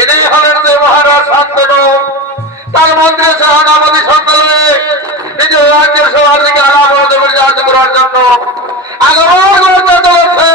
এটাই হলেন যে মহারাজ শান্তনু। তার মন্ত্রী সহানামতি সন্তানে নিজ রাজ্যের সবার দিকে আলাপ জাহাজ করার জন্য আগমন করতে চলেছে।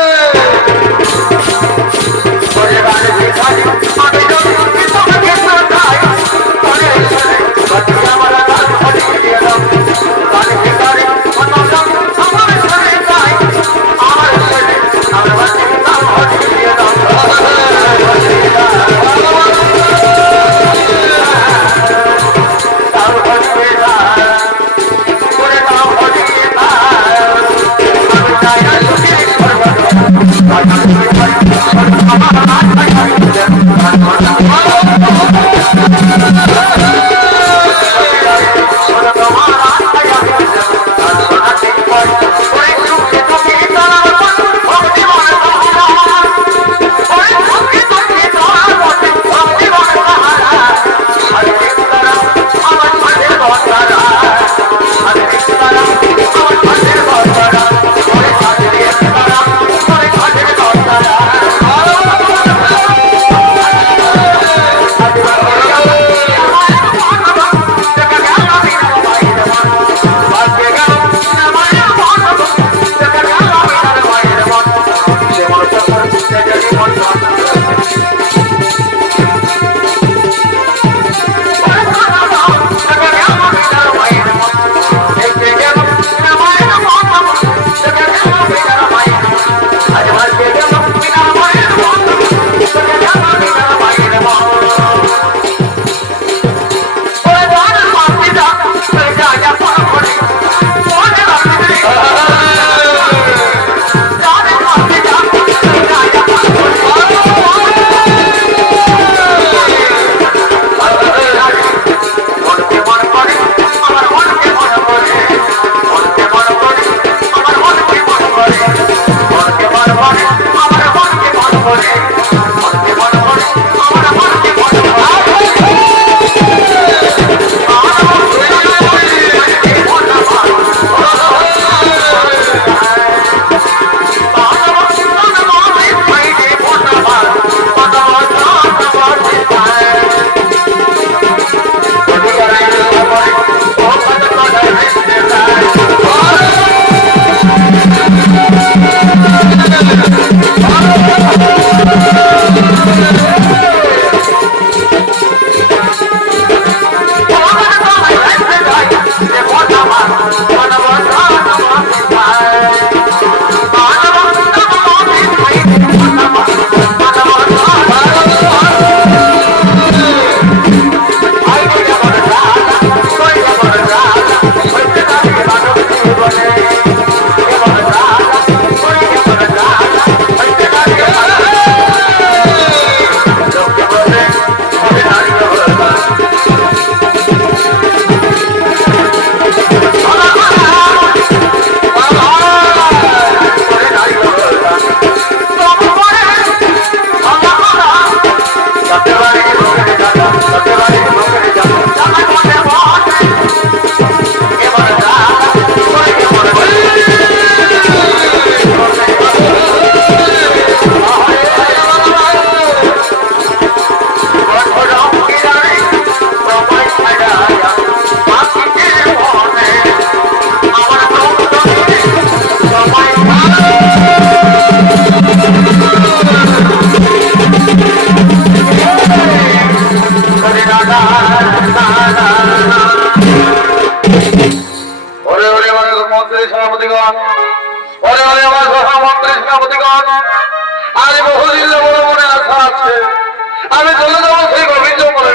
আমি চলে যাবো সেই গোবিন্দ মনে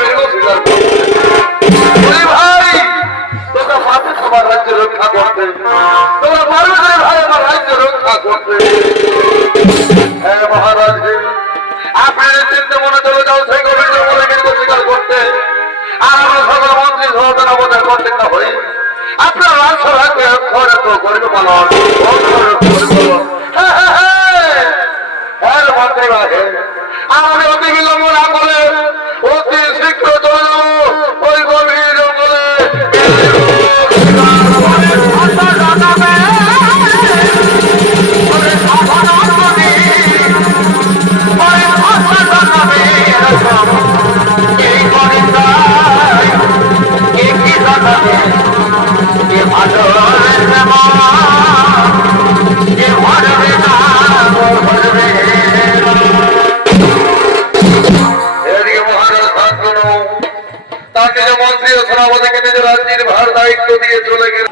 ভাই তোমরা পারবে তোমার রাজ্য রক্ষা করতে, তোমরা পারবে ভাই আমার রাজ্য রক্ষা করতে। হ্যাঁ মহারাজ, আপনি চিন্তা মনে চলে যাও সেই গোবিন্দ মনে কিন্তু স্বীকার করতে, আর আমরা সকল মন্ত্রী সহজনা বোধ করতেন না হই আপনার রাজ্য রাখবে অক্ষরে তো করবে পালন। হ্যাঁ মন্ত্রী ভাই, আমি অতি বিলম্ব না করে অতি শীঘ্র চলে যাবো ওই গভীর জঙ্গলে। নিজ রাজ্যের ভার দায়িত্ব দিয়ে চলে গেল।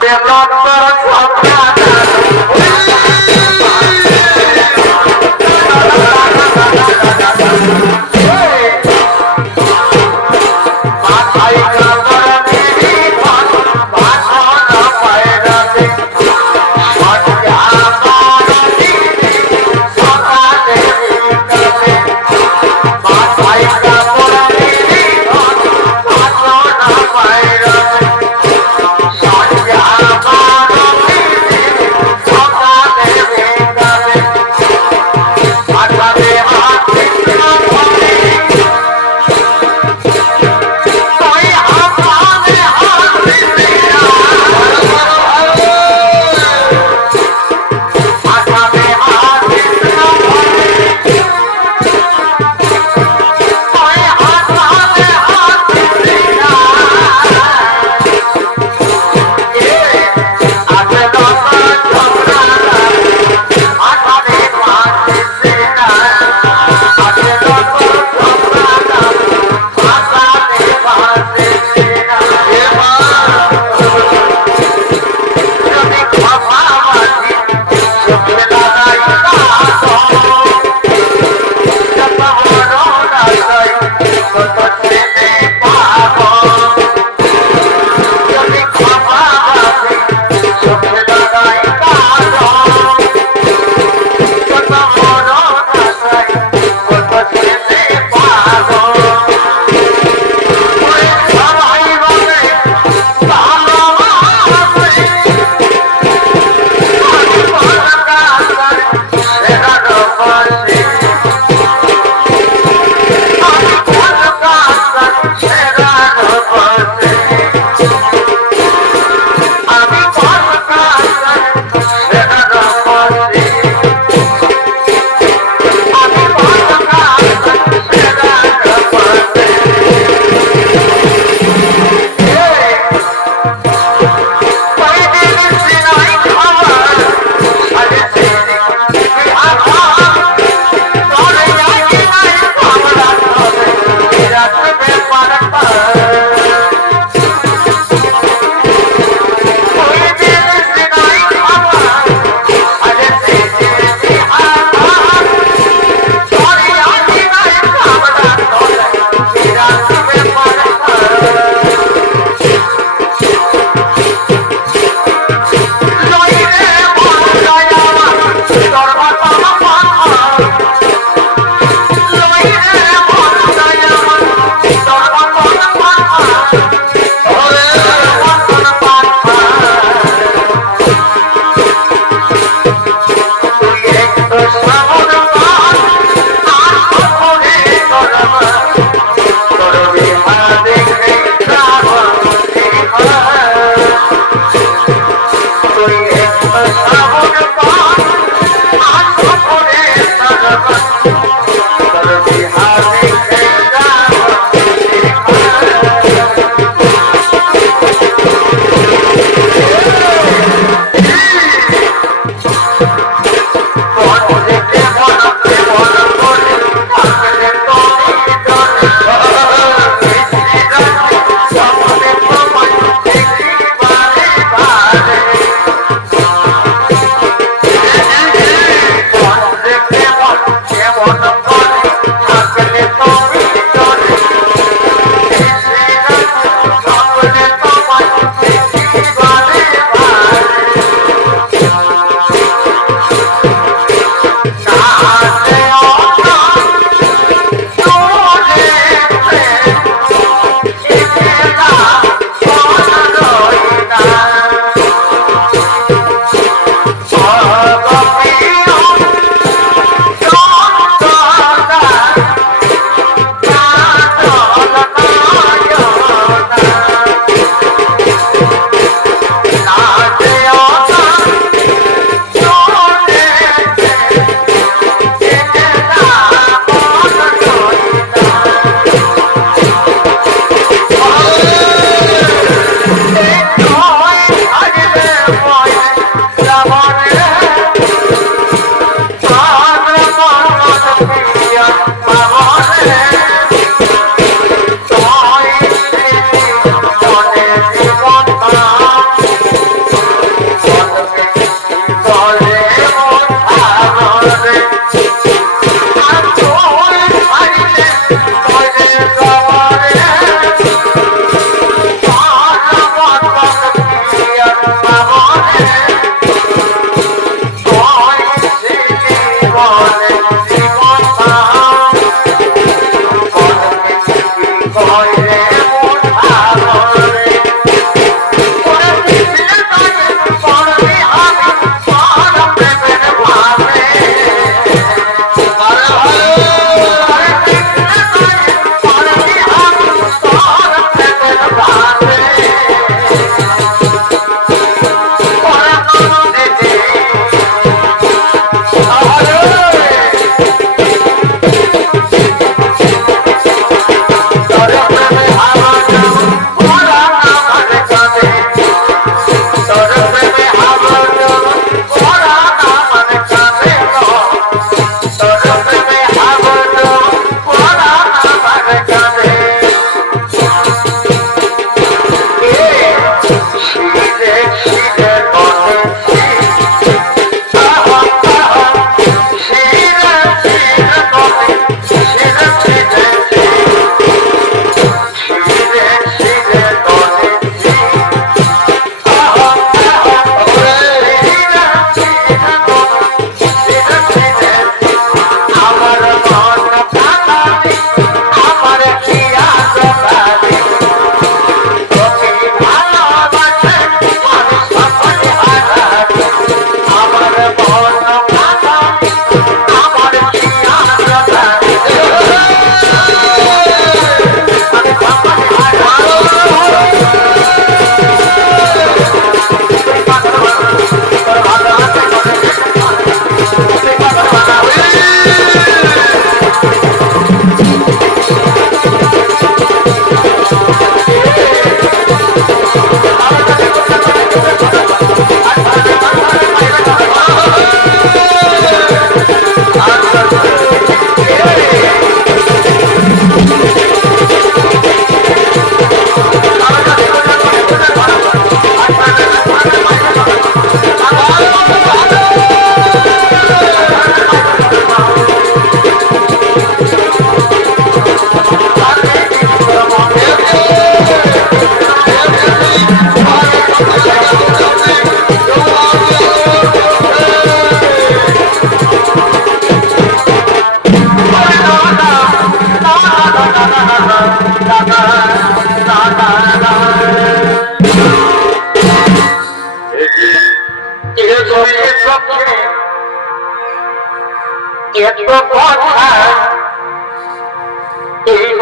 Amen.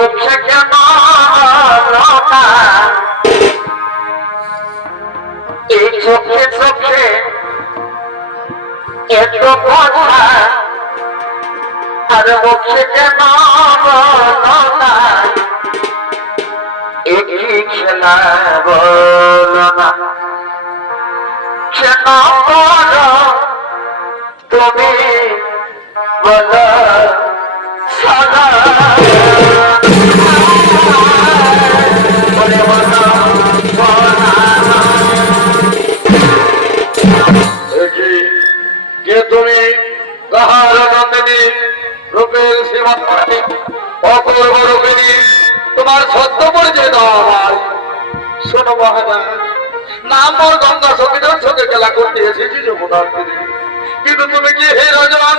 চোখে কেন এই চোখে চোখে এত কথা আর মুখে কেন একই খেলা বলো না কেন বলো তুমি বলো সদা বলে বলো যে তুমি কাহার নন্দিনী রূপের সীমা অপূর্ব রূপিণী তোমার সত্য পরিচয় দাও আমার। শোনো মহারাজ, নাম মোর গঙ্গা সঙ্গীতের সঙ্গে খেলা করতে এসেছি যমুনার তীরে, কিন্তু তুমি কি হে রাজন,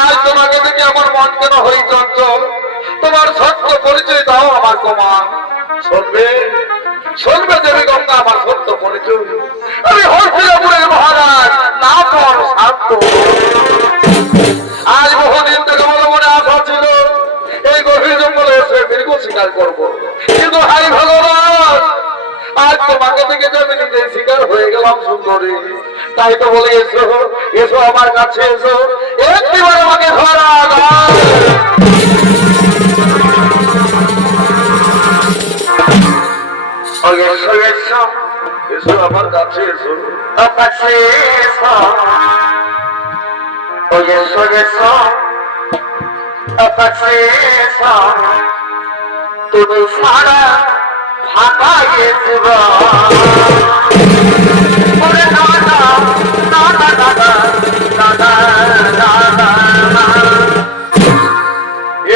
আজ তোমাকে দেখে আমার মন কেন হই চঞ্চল। তোমার সত্য পরিচয় দাও আমার কুমার। শুনবে শুনবে দেবী গঙ্গা আমার সত্য পরিচয়। আমি হস্তিনাপুরের মহারাজ, নাম মোর শান্ত। আজ বহুদিন থেকে মনে মনে আশা ছিল এই গভীর জঙ্গলে এসে মৃগ শিকার করবো, কিন্তু হাই ভগবান, আজ তোমাকে থেকে যাবে নিজে শিকার হয়ে গেলাম সুন্দরী। তাই তো বলে এসো এসো আমার কাছে এসো, একটিবার আমাকে ধরা এসো এসো এসো আমার কাছে এসো। কাছে এসো এসো এসো কাছে এসো তুমি সারা ফাঁকা গেছিব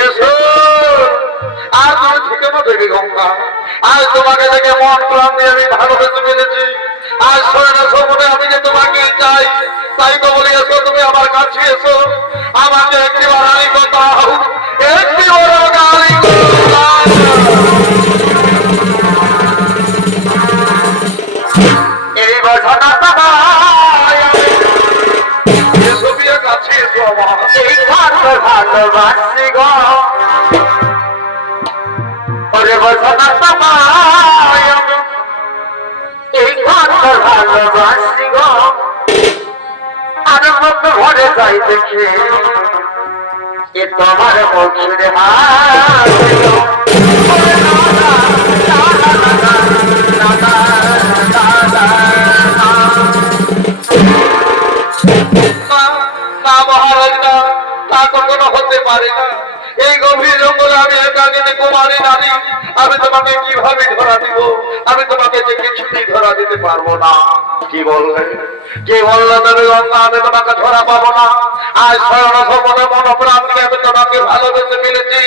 এসো আর তুমি ঠিকানা দেবী গঙ্গা। আজ তোমাকে দেখে মন প্রাণ দিয়ে আমি ভালোবেসে ফেলেছি। আজ শরীরে সমনে আমি যে তোমাকে চাই, তাই তো বলি এসো তুমি আমার কাছে এসো, আমাকে একটিবার আলিঙ্গন দাও, একটিবার আমাকে আলিঙ্গন দাও। এই বছরটা তোমায় এসো বিয়ে কাছে এসো আমার। এই ভালোবাসি গো ওরে বছরটা তোমায় এই ভালোবাসি গো আর মত ভরে যাই দেখে এ তোমার মুখের না মহারাজ, না, তা কখনো হতে পারে না। এই গভীর জঙ্গলে আমি একাকিনী কুমারী নারী, আমি তোমাকে কিভাবে ধরা দিব? আমি তোমাকে যে কিছুতেই ধরা দিতে পারবো না। কি বললে কি বললে দেবী গঙ্গা, আমি তোমাকে ধরা পাবো না। আজ স্বয়ং সপনে মন প্রাণ দিয়ে আমি তোমাকে ভালোবেসে ফেলেছি,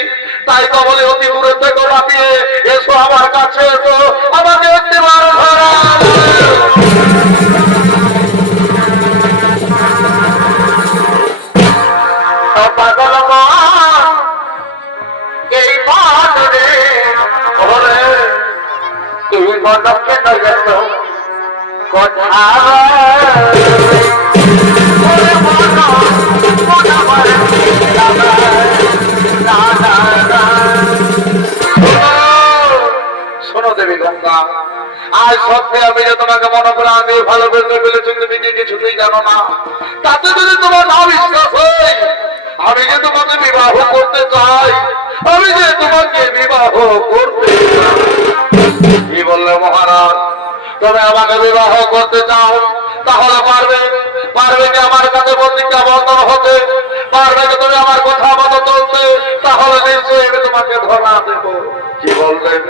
তাই তো বলে অতি দূরে থেকে রাখিয়ে এসো আমার কাছে এসো, আমাকে একটিবার ধরা। পাগল এই মনে এই মনকে নয়ত কথা শোনো দেবী গঙ্গা, আজ সত্যি আমি যে তোমাকে মনে করে আমি ভালোবেসে ফেলেছি, তুমি কি কিছুতেই জানো না। তাতে যদি তোমার না বিশ্বাস হয়, আমি যে তোমাকে বিবাহ করতে চাই, আমি যে তোমাকে বিবাহ করতে চাই। কি বললে মহারাজ, তুমি আমাকে বিবাহ করতে চাও, তাহলে পারবে পারবে কি আমার কাছে প্রতিজ্ঞা বন্ধন হতে? পারবে কি তুমি আমার কথা মতো চলতে? তাহলে নিশ্চয়ই আমি তোমাকে ধরা দেব। কি বলবেন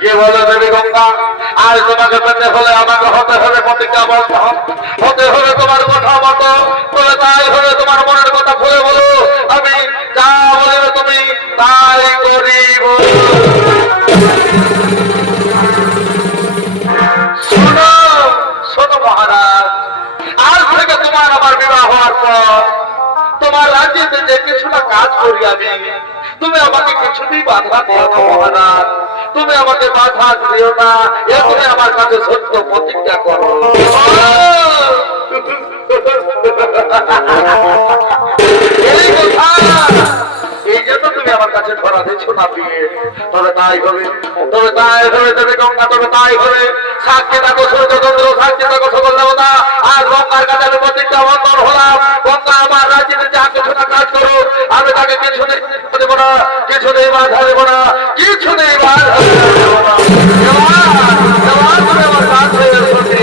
কি বলে দেবী গঙ্গা, আজ তোমাকে পেতে হলে আমাকে হতে হবে প্রতিজ্ঞা বন্ধন, হতে হবে তোমার কথা মতো। তবে তাই হলে তোমার মনের কথা খুলে বলো, আমি যা বলবে তুমি তাই করিব। শোনো শোনো মহারাজ, আজ থেকে তোমার আমার বিবাহ হওয়ার পর তোমার রাজ্যেতে যে কিছুটা কাজ করি আমি, তুমি আমাকে কিছুতেই বাধা দিও না মহারাজ, তুমি আমাকে বাধা দিও না। এখানে আমার কাছে সত্য প্রতিজ্ঞা করো। এই কথা এই জন্য তুমি আমার কাছে কাছে ধরা দিচ্ছ না দিয়ে, তবে তাই হবে, তবে তাই হবে, তবে গঙ্গা, তবে তাই হবে। সাক্ষী থাকো সূর্যচন্দ্র, সাক্ষী থাকো সকল দেবতা। আজ গঙ্গার কাছে আমি প্রতিজ্ঞা বন্ধন হলাম, গঙ্গা আমার রাজ্যের যা কিছু না কাজ করো, আমি তাকে কিছু দেব না, কিছু নেই বাধা দেব না, কিছু নেই বাধা দেব না। তুমি আমার কাজ হয়ে এসেছে।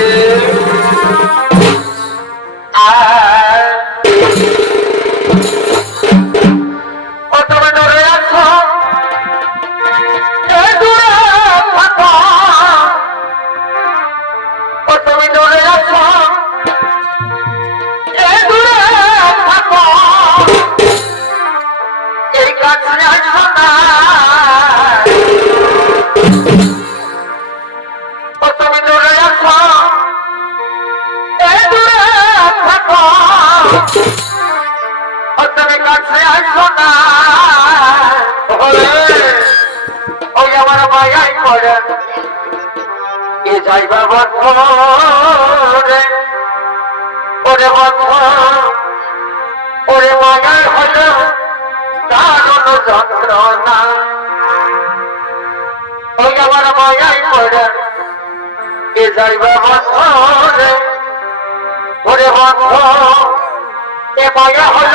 ওরে মায়ার হল দারুণ যন্ত্রণা, ওই আমার মায়াই পড়ে এ যাইবা বন্ধ রে, ওরে বন্ধ এ মায়া হল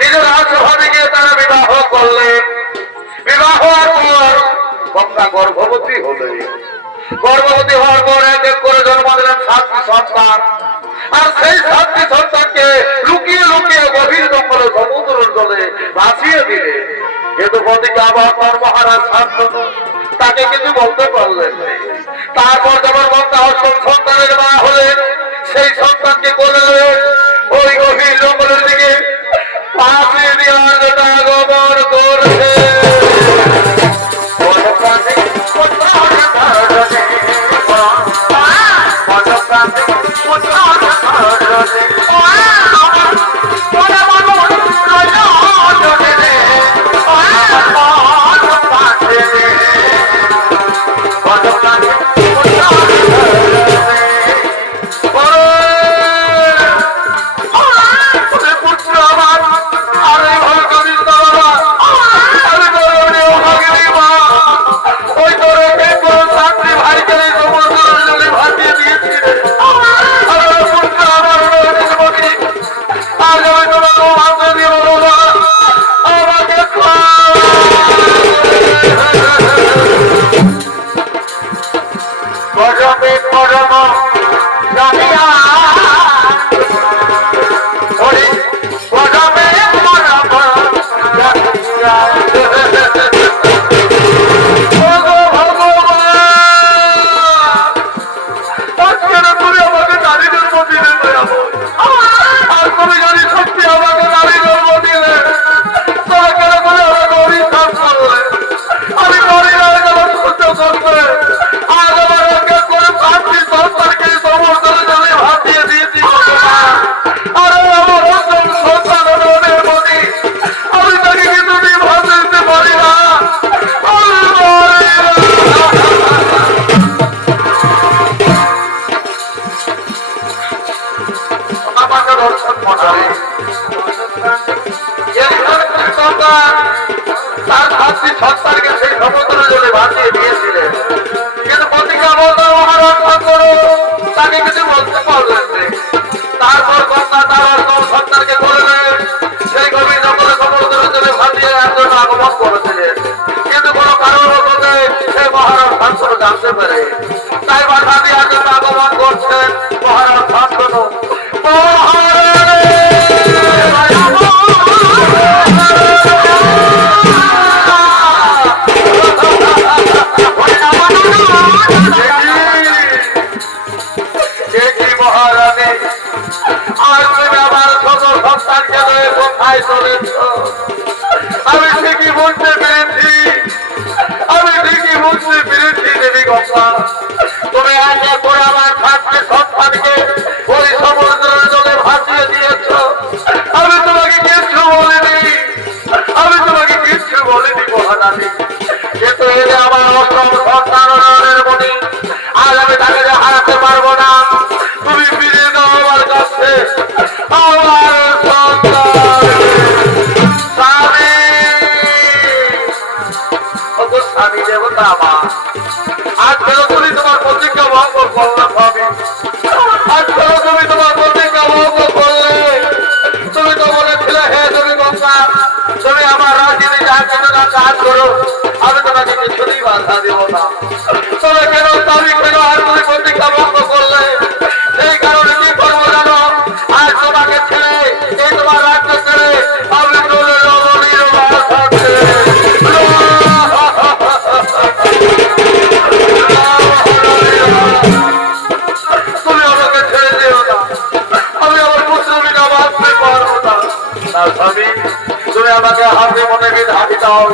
নিজের রাজসভাতে গিয়ে তারা বিবাহ করলেন। বিবাহ হওয়ার পর গঙ্গা গর্ভবতী হলে, গর্ভবতী হওয়ার পর এক এক করে জন্ম দিলেন 7টি সন্তান। আর সেই 7টি সন্তানকে লুকিয়ে লুকিয়ে গভীর জঙ্গলে সমুদ্রের জলে ভাসিয়ে দিলে। কিন্তু প্রতিজ্ঞা আবার মহারাজ শান্ত, তাকে কিছু বলতে পারলেন। তারপর যখন গঙ্গা অষ্টম সন্তানের মা হলেন, সেই সন্তানকে কোলে ওই গভীর জঙ্গলের দিকে ভাসিয়ে দেওয়ার জন্য আগমন করছে। তার 7টি সন্তানকে সেই সমুদ্র জলে ভাসিয়ে দিয়েছিলেন। কিন্তু প্রতিজ্ঞা বলতে মহারাজ তাকে কিছু বলতে পারলেন। তারপর গঙ্গা তার 8ম সন্তানকে বললেন, সেই গভীর জঙ্গলে সমুদ্র জলে ভাসিয়ে একজন আগমন করেছিলেন, কিন্তু কোনো কারণবশত সেই মহারাজ শান্তনু জানতে পারে, তাই বাধা দেওয়ার জন্য আগমন করছেন মহারাজ শান্তনু। মহারানী, আজ তুমি আমার সকল সন্তানকে লয়ে কোথায় চলেছ? আমি ঠিকই বুঝতে পেরেছি, আমি ঠিকই বুঝতে পেরেছি দেবী গঙ্গা, তুমি একে করে আমার 5টি সন্তানকে ওই সমুদ্রের জলে ভাসিয়ে দিয়েছ। আমি তোমাকে কিচ্ছু বলিনি, আমি তোমাকে কিচ্ছু বলিনি মহারানী, কিন্তু এই যে আমার অষ্টম সন্তান নয়নের মণি, আজ আমি তাকে যে হারাতে পারবো না। তুমি ফিরে দাও আমার কাছে আমার সন্তান। স্বামী, ওগো স্বামী দেবতা আমার, আজ কেন তুমি তোমার প্রতিজ্ঞা ভঙ্গ করলে স্বামী? আজ কেন তুমি তোমার প্রতিজ্ঞা ভঙ্গ করলে? তুমি তো বলেছিলে হে তুমি গঙ্গা, তুমি আমার রাজনীতি যা কিছু না কাজ করো, আমি তোমাকে কিছুতেই বাধা দেব না। তবে কেন স্বামী, কেন আর তুমি প্রতিজ্ঞা ভঙ্গ করলে? সেই কারণে কি করবো জানো? আজ তোমাকে ছেড়ে, এই তোমার রাজ্য ছেড়ে আমি চলে যাবো নির্বাসনে। তুমি আমাকে ছেড়ে দিও না, আমি আমার পুত্র বিনা বাঁচতে পারবো না। না স্বামী, তুমি আমাকে হাতে মনে বিধাতি দাও।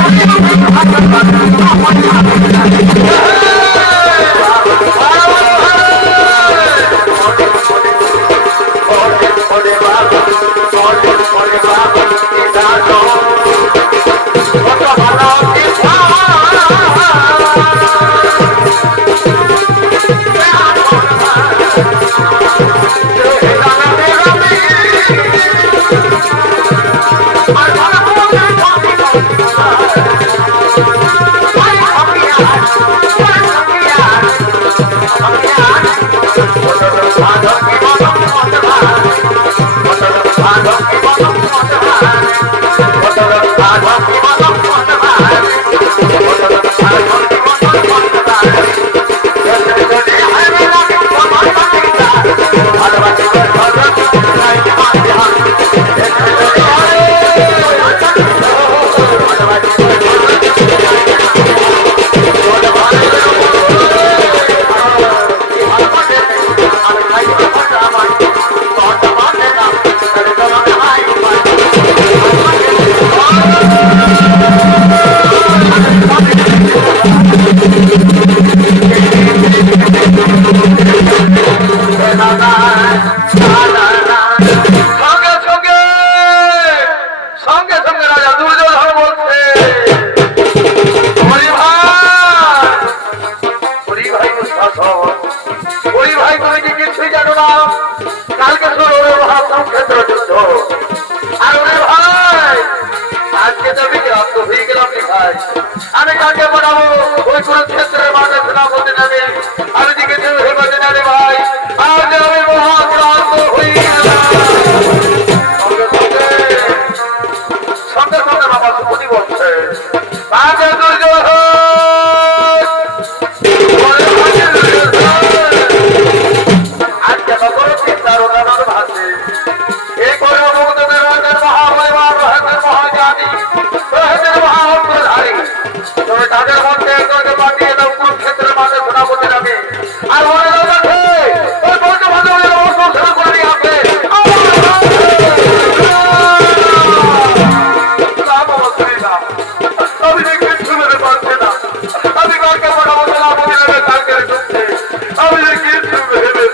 Thank you. আমি কাকে বানাবো ওই কুরুক্ষেত্রের মাঠে সেনাপতি নেবে আমি দিকে হেবাতে নেবে ভাই আজ আমি মহাক্রান্ত হয়ে সঙ্গে সঙ্গে বাবা সুপতি বলছে আজ দুর্যোধন আজকে সকল চিন্তার উদাহরণ ভাসে এই করে মুগ্ধদের রাজের মহামহিমান রহেছেন মহাজ্ঞানী রহেছেন মহাঅন্তধারী তুমি তাদের মধ্যে একজনকে পাঠিয়ে দাও কুরুক্ষেত্রের মাঠে সেনাপতি নামে আর মনে রাখে ওই বন্ধু বান্ধবের অসংখ্য করে নিয়ে আসবে আমি দেখে শুনতে পারছি না আমি কাকে বানাবো সেনাপতি নামে কালকে ঢুকছে আমি দেখে ভেবে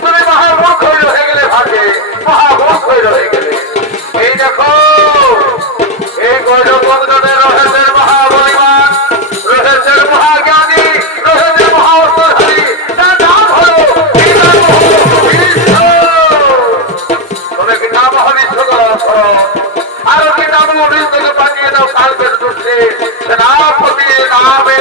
তুমি মহামূর্খ হয়ে গেলে ভাগে মহামূর্খ হয়ে গেলে এই দেখো এই গজবন্ধনের রহেছের মহাবলিমান রহেছের মহাজ্ঞানী রহেছের মহাঅন্তধারী তার নাম হলো তুমি কি নাম মহাবিশ্ব করো আরো কি নাম মহাবিশ্বকে পাঠিয়ে দাও কালকে ঢুকছে সেনাপতি নামে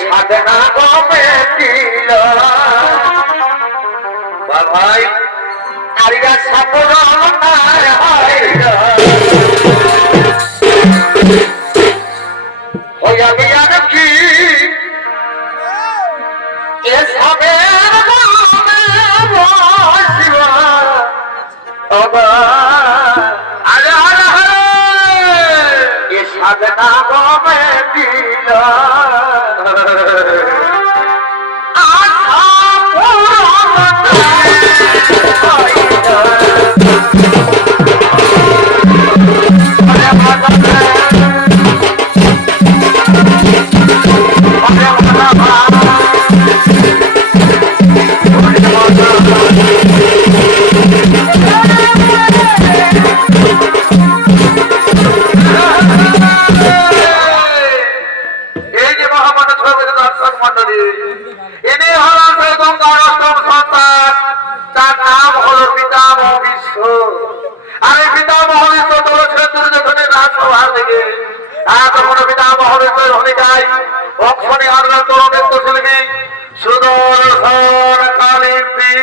সাধনা কমে দিল ভাই আরিয়া সাপর হয় ওই আমি আর কি এসবের নামে বসিবা আরে আরে আরে এসব নামে দিল আশা এই যে মহামানব দর্শক মন্ডলী ইনি হলেন সেই গঙ্গার অষ্টম সন্তান তার নাম হলো পিতামহ বিশ্ব আর এই পিতামহ বিশ্ব তুলেছিলেন দুর্যোধনের রাজসভা থেকে তখন পিতামহ বিশ্বের ভূমিকায় অংশ নিয়ে আনলেন তরুণ নৃত্যশিল্পী সুদর্শন কালিন্দী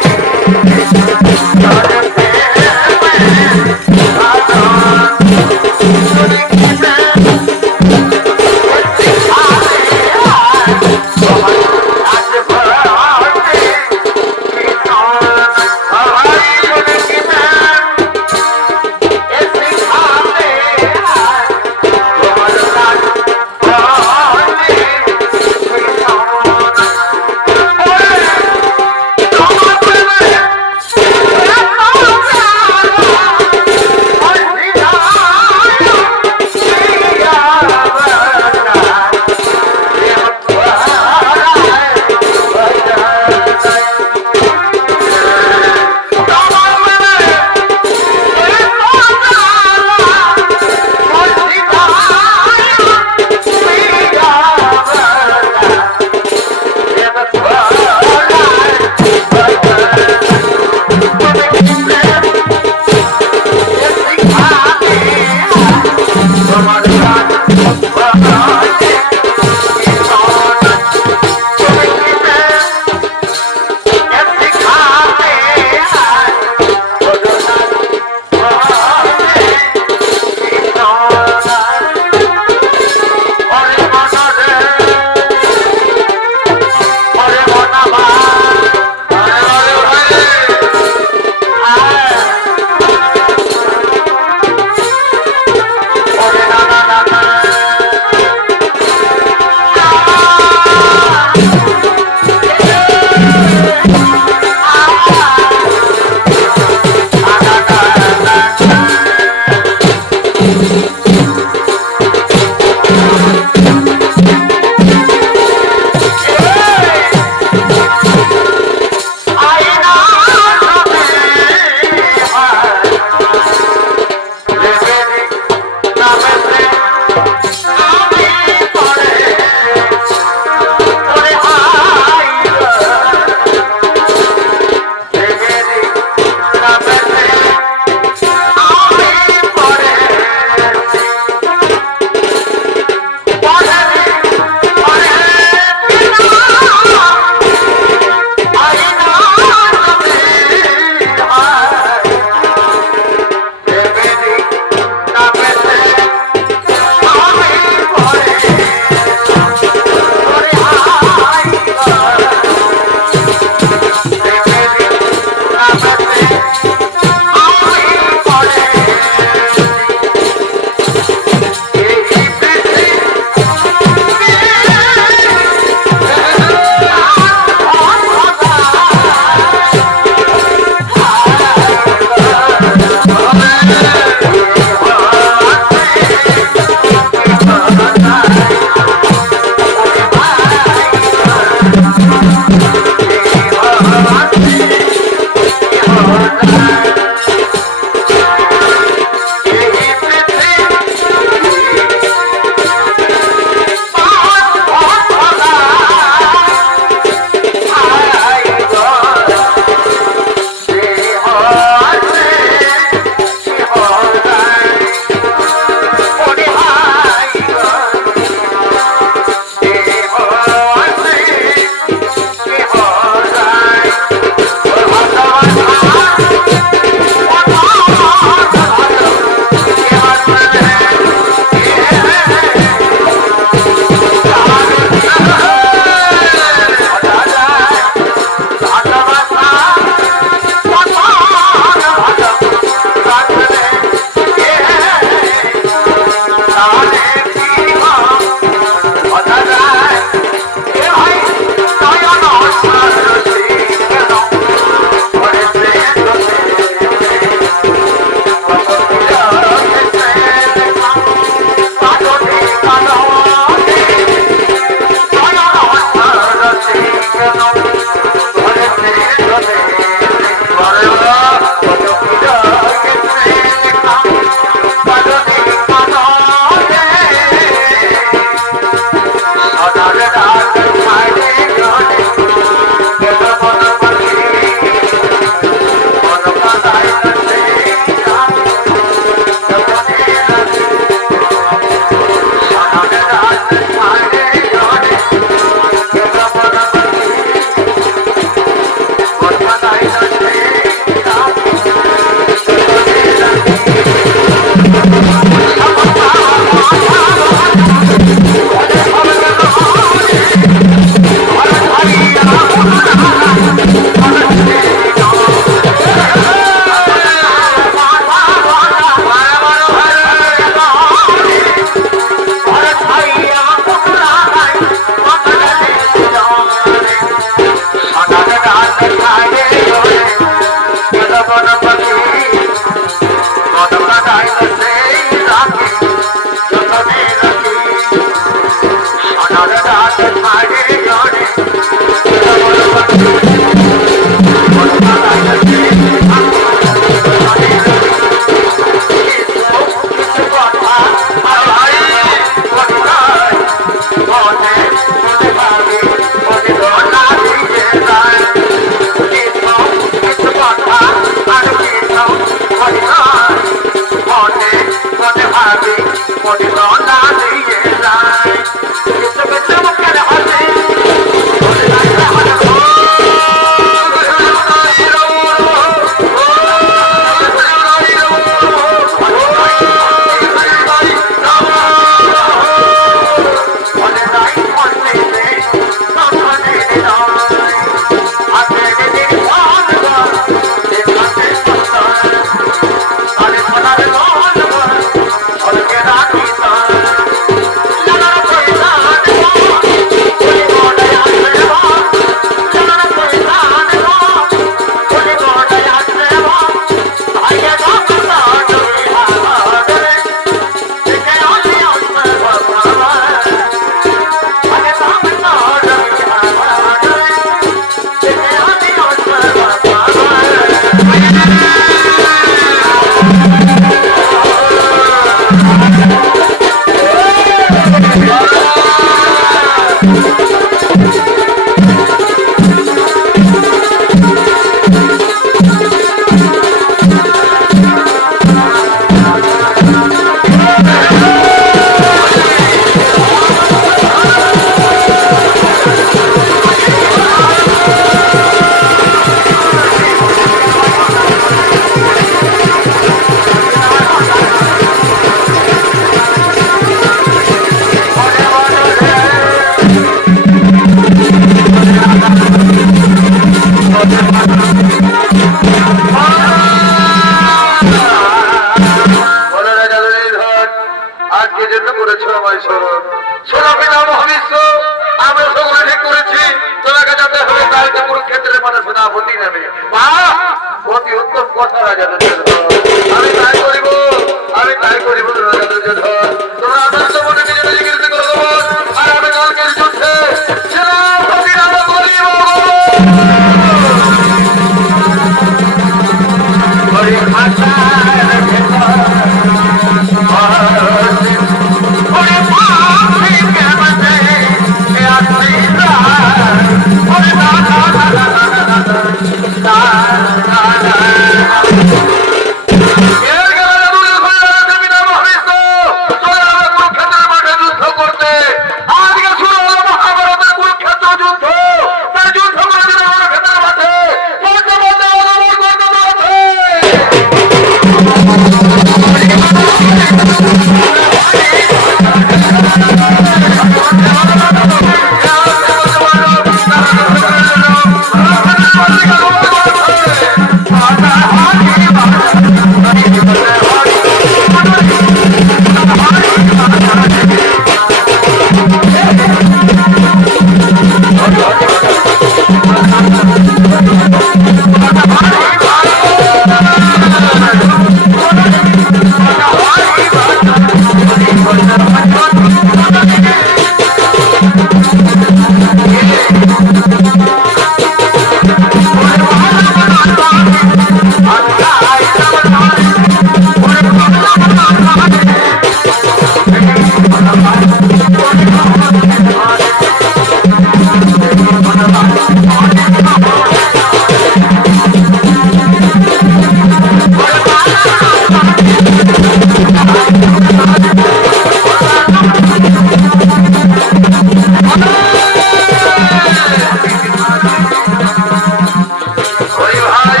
ওই ভাই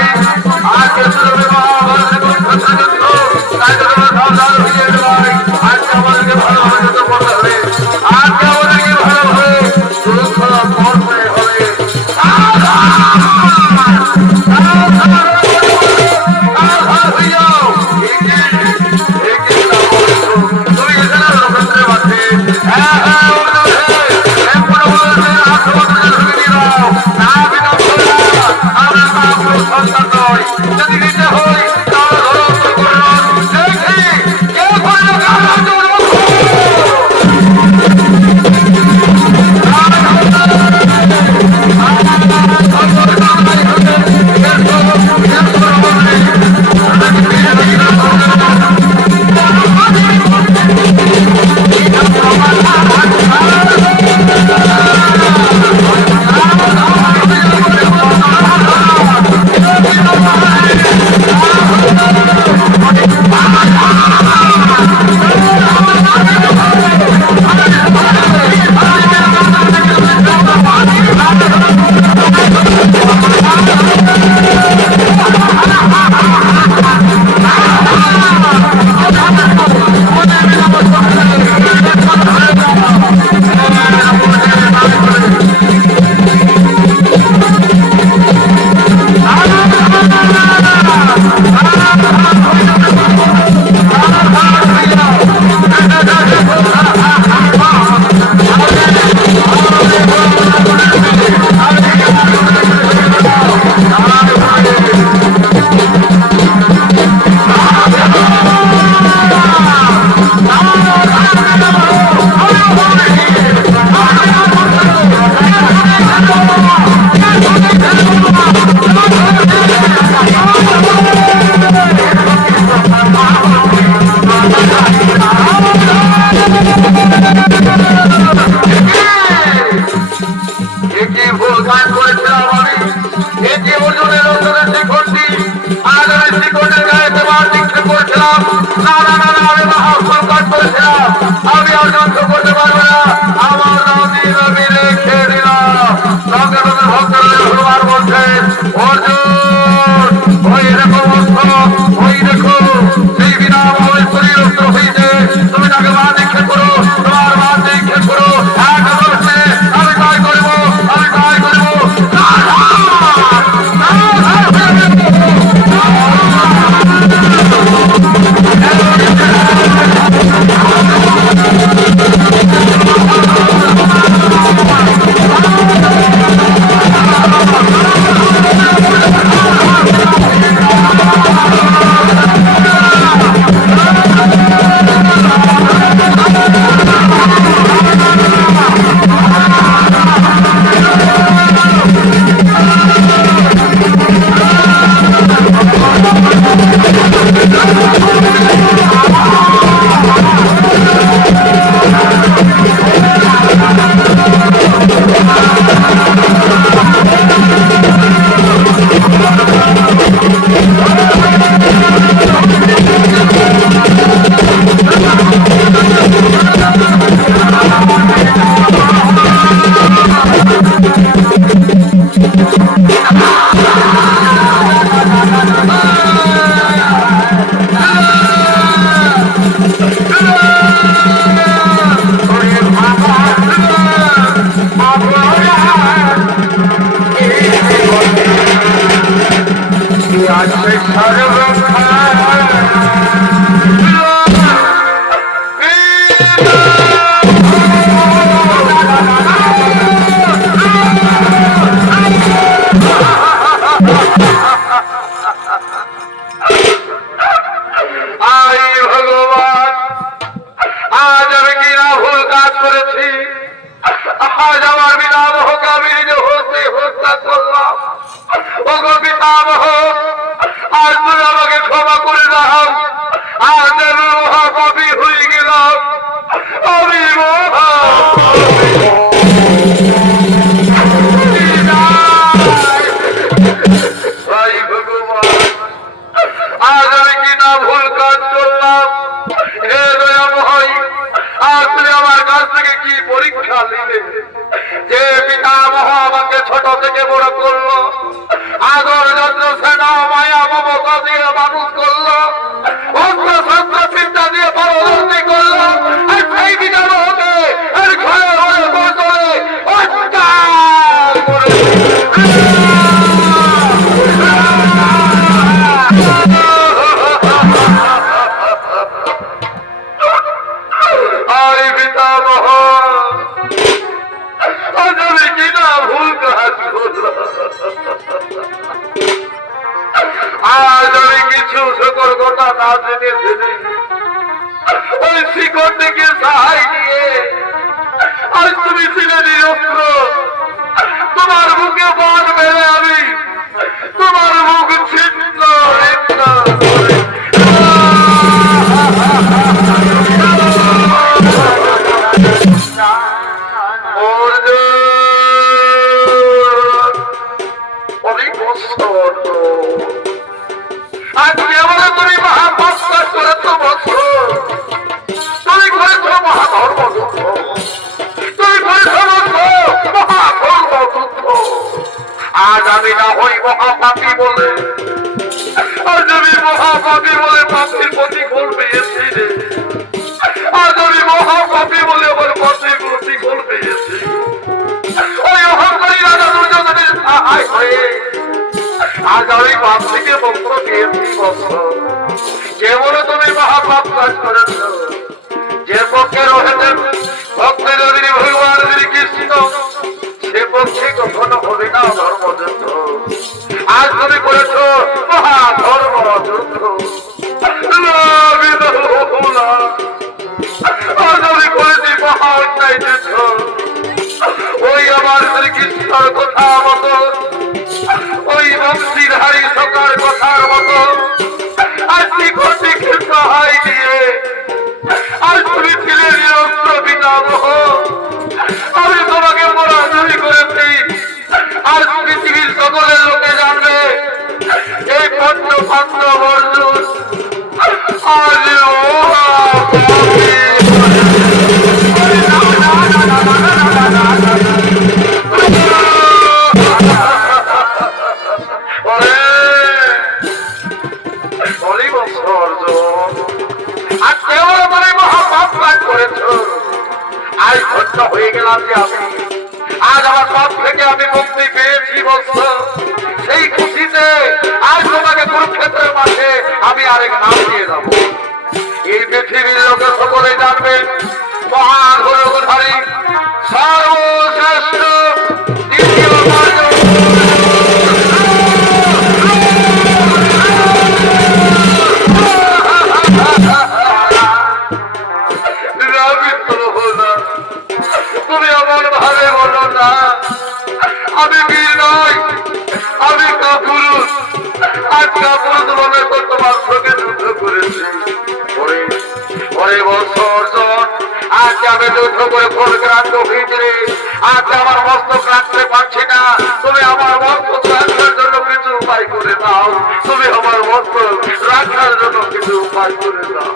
Ah! না জেনে জেনে ওই শিকড় থেকে সাহাই নিয়ে আজ তুমি ছিলে নিরস্ত্র। তোমার বুকে বান মেরে আমি তোমার মুখ ছিন্ন ছিন্ন করে অনেক বছর আজ কেবল তুমি মহাপাস্তা করেছ বছর, তুমি করেছ মহাধর্মযুদ্ধ, তুমি করেছ মহাধর্মযুদ্ধ। আজ আমি না হই মহাপাপী বলে, আজ আমি মহাপাপী বলে পাপীর প্রতিফল পেয়েছি রে। আজ আমি মহাপাপী বলে আমার পাপীর প্রতিফল পেয়েছি। ওই অহংকারী রাজা দুর্যোধনের সহায় হয়ে আজ আমি পাপ থেকে মুক্ত পেয়েছি বছর। কেবল তুমি মহাপাপ কাজ করেছ, যে পক্ষে রয়েছেন ভক্তের শ্রী ভগবান শ্রীকৃষ্ণ, সে পক্ষে কখনো হবে না ধর্মযুদ্ধ। আজ তুমি করেছ মহাধর্মযুদ্ধ। আজ আমি করেছি মহা অন্যায় যুদ্ধ। ওই আমার শ্রীকৃষ্ণর কথা মতো, ওই বংশীধারী সকার কথার মতো আজ শিকড় থেকে সহায় দিয়ে আজ তুমি ছিলে নিরস্ত্র পিতামহ। আমি তোমাকে পরাজয় করেছি। আজ পৃথিবীর সকলের লোকে জানবে এই পঞ্চ পাণ্ডব অর্জুন আজ আজ ধন্য হয়ে গেলাম যে আমি আজ আমার পাপ থেকে আমি মুক্তি পেয়েছি বৎস। সেই খুশিতে আজ তোমাকে কুরুক্ষেত্রের মাঠে আমি আরেক নাম দিয়ে যাবো। এই পৃথিবীর লোকে সকলে জানবেন মহাধনুধারী সর্বশ্রেষ্ঠ দ্বিতীয় তুমি আমার ভাবে বলো না আমি বীর নই, আমি কাপুরুষ। আজ কাপুরুষ বলে তো তোমার সঙ্গে যুদ্ধ করেছি। পরে বছর আজ আমি যুদ্ধ করে ফলক্রান্ত হয়েছি। আজ আমার মস্তক রাখতে পারছি না, তুমি আমার মস্তক রাখার জন্য কিছু উপায় করে দাও। তুমি আমার মস্তক রাখার জন্য কিছু উপায় করে দাও।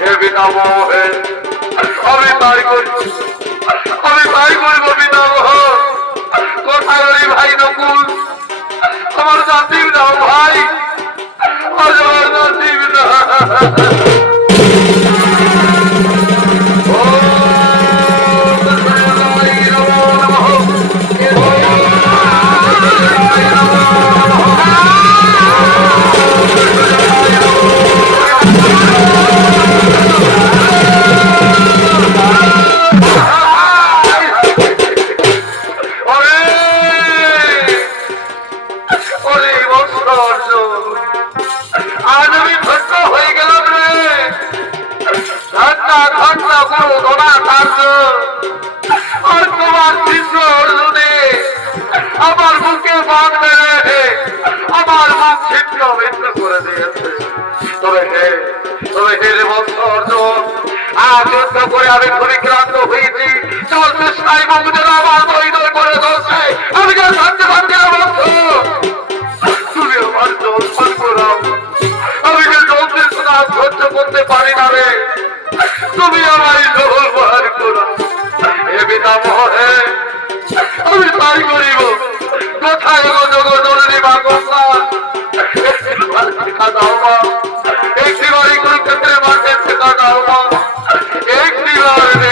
হে পিতামহ, আমি তাই করি, আমি তাই করবো পিতামহ। কোথায় ওই ভাই নকুল, আমার নাতিব দাও ভাই, আমার নাতিব দাও। আমার বুকে বাঁধ মেরে আমার মুখ ছিন্ন ভিন্ন করে দিয়েছে। তবে হে রে বৎস অর্জুন, আজ যুদ্ধ করে আমি পরিক্রান্ত হয়েছি। চলছে সাই মুখদের আমার দৈদয় করে চলছে। আমি যে শান্তি শান্তি বৎস, তুমি আমার জল পান করাও। আমি যে জলদের স্নান সহ্য করতে পারি না রে, তুমি আমার জল পান করাও। হে পিতামহ, আমি তাই করিব। কোথায় জগদরণী মা গঙ্গা, দাও মা, একটি বাড়ি কুরুক্ষেত্রের মাঠে ঠেকা দাও মা, একটি বাড়ি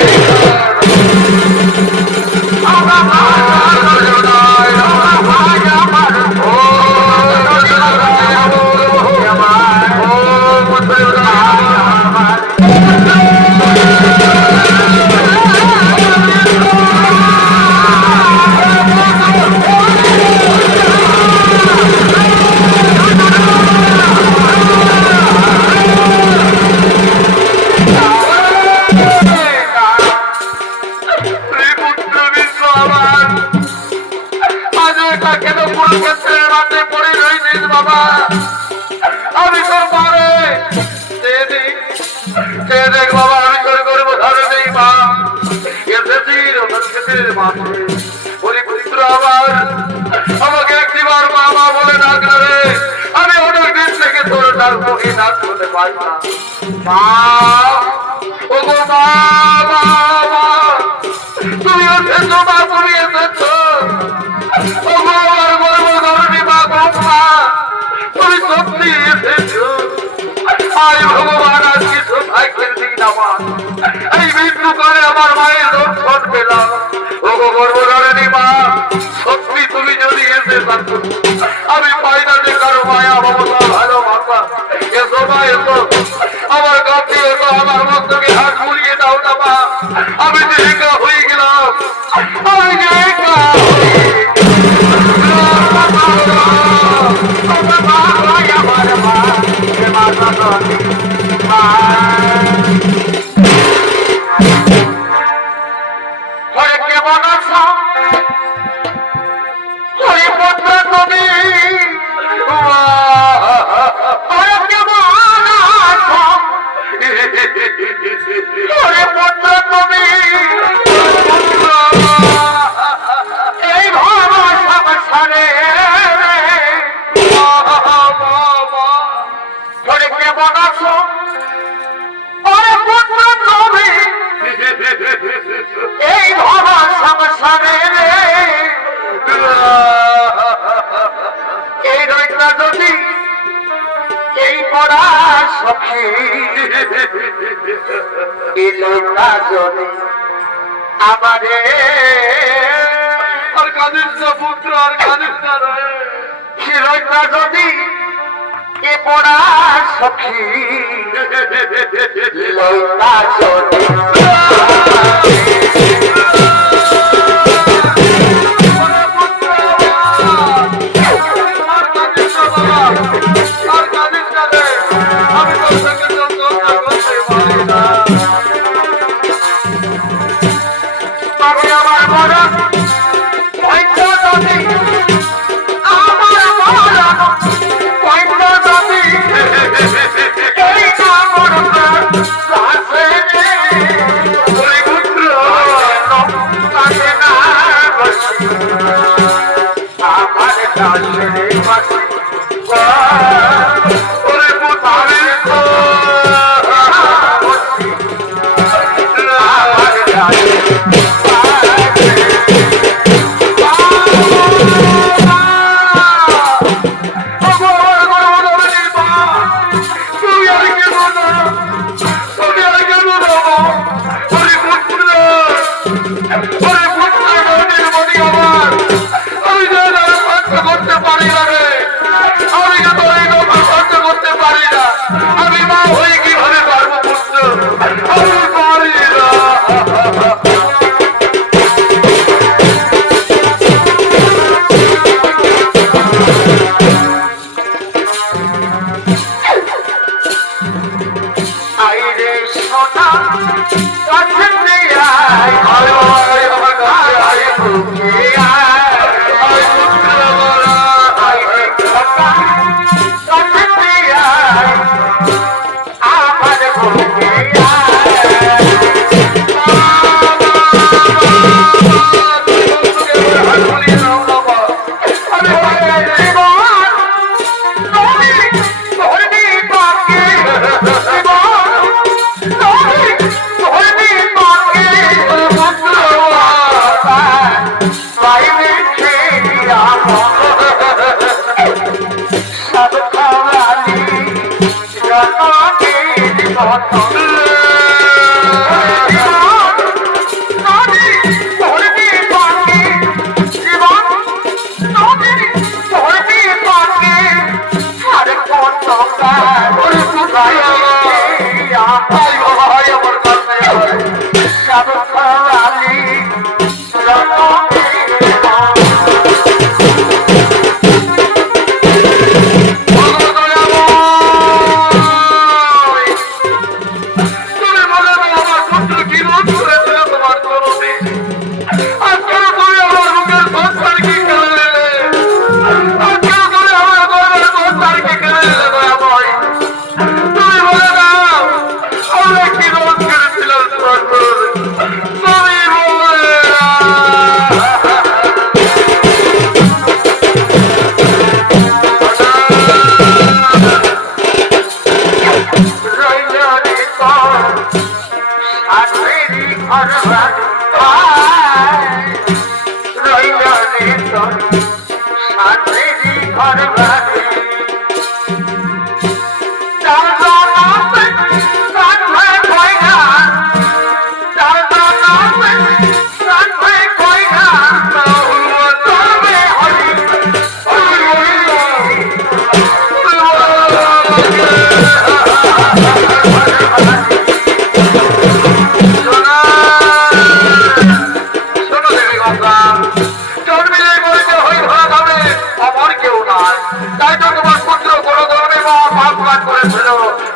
বাবা আমি তোর মারে দেখ বাবা আমি তোর গর্ব ধরে নেই মা এসেছি রমেশের মাঠে বলি পুত্র আমার আমাকে একটিবার মা মা বলে ডাক রে আমি অনেক দিন থেকে তোর ডাক মুখে ডাক বলে পাই না মা ও গো মা মা মা তুমি এসেছো মা তুমি এসেছো ও গো আমার গর্ব ধরনি মা গো মা তুমি সত্যি এসেছো আয় ভগবান আজকে সৌভাগ্যের দিন আমার এই মৃত্যু করে আমার মায়ের দর্শন পেলাম ও গো গর্ভধারিণী মা সত্যি তুমি যদি এসে থাকো আমি পাই না যে কারো মায়া মমতা ভালোবাসা এসো মা এসো আমার কাছে এসো আমার মস্তকে হাত মুড়িয়ে দাও না মা আমি যে একা হয়ে গেলাম আমি যে একা হরে কেমন আছো হরে পুত্র তুমি হরে কেমন আছো হরে পুত্র তুমি এই ভব সংসারে হরে কেমন আছো হরে পুত্র তুমি এই ভব সংসারে এই রইতা যদি এই পড়া সখী এই লইতা যদি আমারে আর কাঁদিস না পুত্র আর কাঁদিস না রে এই লইতা যদি এ পড়া সখী লইতা যদি আমি তোর সঙ্গে করতে পারি না তবে আমার মরণ হয়তো যদি আমার মরণ হয়তো যদি এই আমার কাছে ওই পুত্র কাছে না বসি আমার কাছে বসি ওরে পুত্র আমার কাছে আমি মা হয়ে কিভাবে পারবো পুত্র আমি পারি না আইরে সোনা কাছে আয় আয় আয় আমার কাছে আয় বুকে আয় আয় পুত্র আমার আইরে সোনা কাছে আয় আমার বুকে সব খাওয়ালি জননীর মতো সব খাওয়ালি তাই তো তোমার পুত্র কোনো ধরনের পাপ কাজ করেছিল,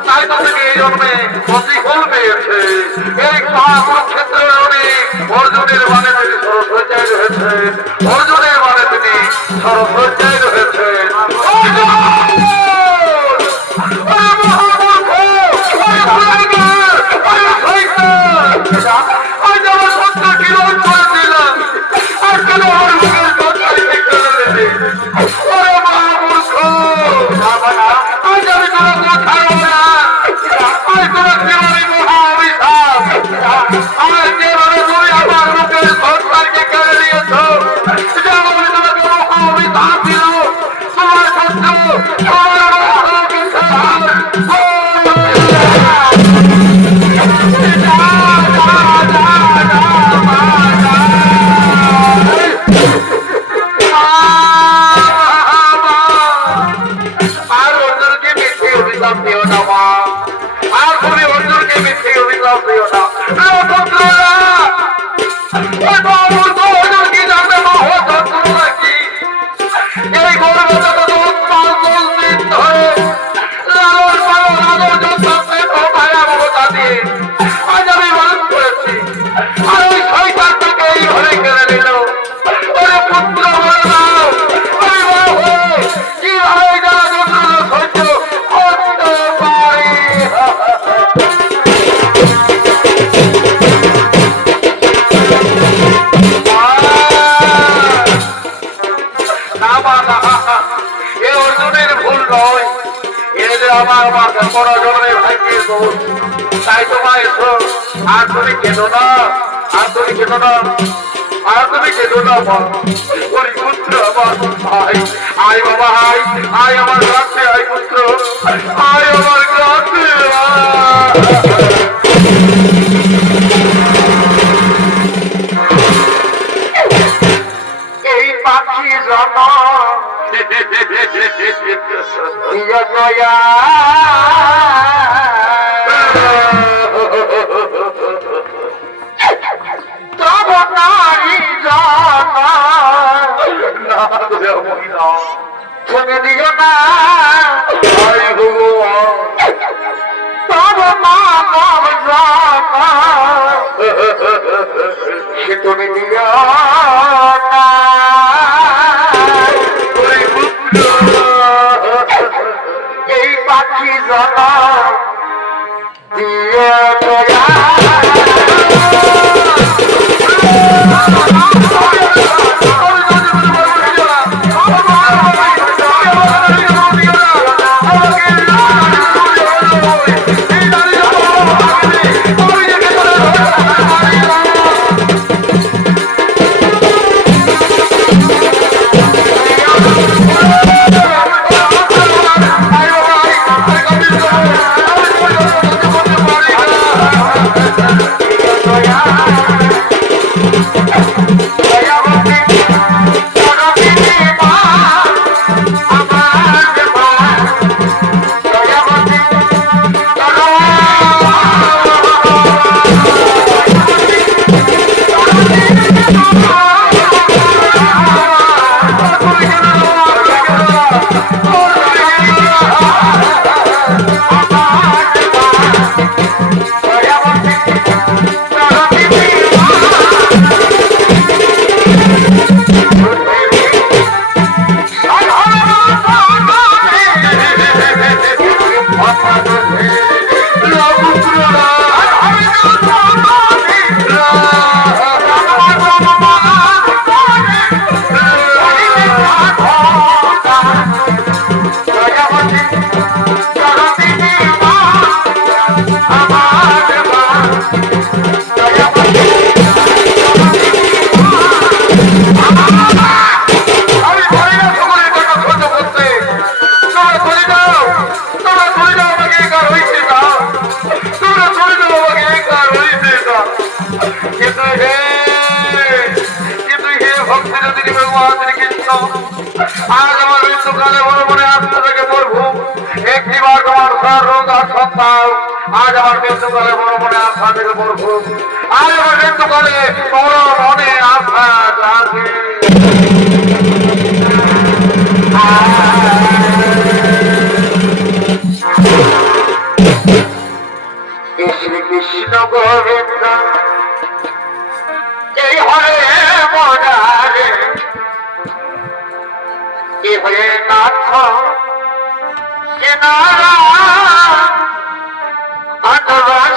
তাই তো তুমি এই জন্মে প্রতিফল পেয়েছে। এই মহাকুরুক্ষেত্রের অর্জুনের মানে তিনি সরস্বজায় রয়েছে, অর্জুনের মানে তিনি সরস্বজায় রয়েছে। তাই তোমার এসো, আর তুমি কেঁদো না, আর তুমি কেঁদো না, আর তুমি কেঁদো না। ওই পুত্র আমার ভাই, আয় বাবা, আয় আয় আমার কাছে, আয় পুত্র, আয় আমার কাছে। এই পাখি জন তব নারী ছেড়ে দিও না, তব মানব সে তুমি দিও না। এই পাখি জন দিয়ে আজ আমার মৃত্যুকালে বড় মনে আসতে থেকে প্রভু একটিবার তোমার রোগ আর সন্তান, আজ আমার মৃত্যুকালে বড় মনে আসা থেকে প্রভু, আজ আমার মৃত্যুকালে বড় মনে আসা জাগে। নাথ কিনারা আনবাস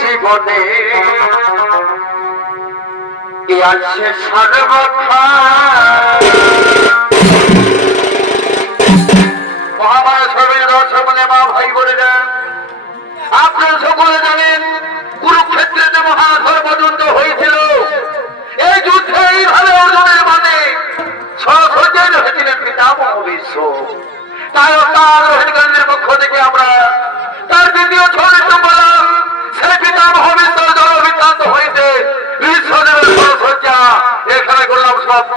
জীবনে আছে সর্বক্ষা মহামায়া সর্বের দর্শক বলে মা ভাই বোনেরা, আপনারা সকলে জানেন কুরুক্ষেত্রে যে মহাধর্মযুদ্ধ হয়েছিল, এই যুদ্ধে এইভাবে অর্জুনের মানে সহজের হয়েছিলেন পিতামহ ভীষ্ম। তাই তার রোহিণীগঞ্জের পক্ষ থেকে আমরা তার দ্বিতীয় চরিত্র বললাম, সে পিতামহ ভীষ্মের জলবৃত্তান্ত হইতে বিশ্বদেবের সরসজ্জা এখানে করলাম সত্য।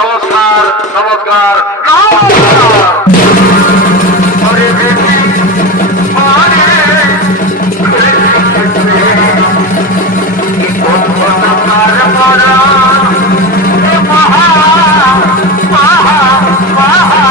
নমস্কার নমস্কার নমস্কার। হরে কৃষ্ণ হরে মহা মহা মহা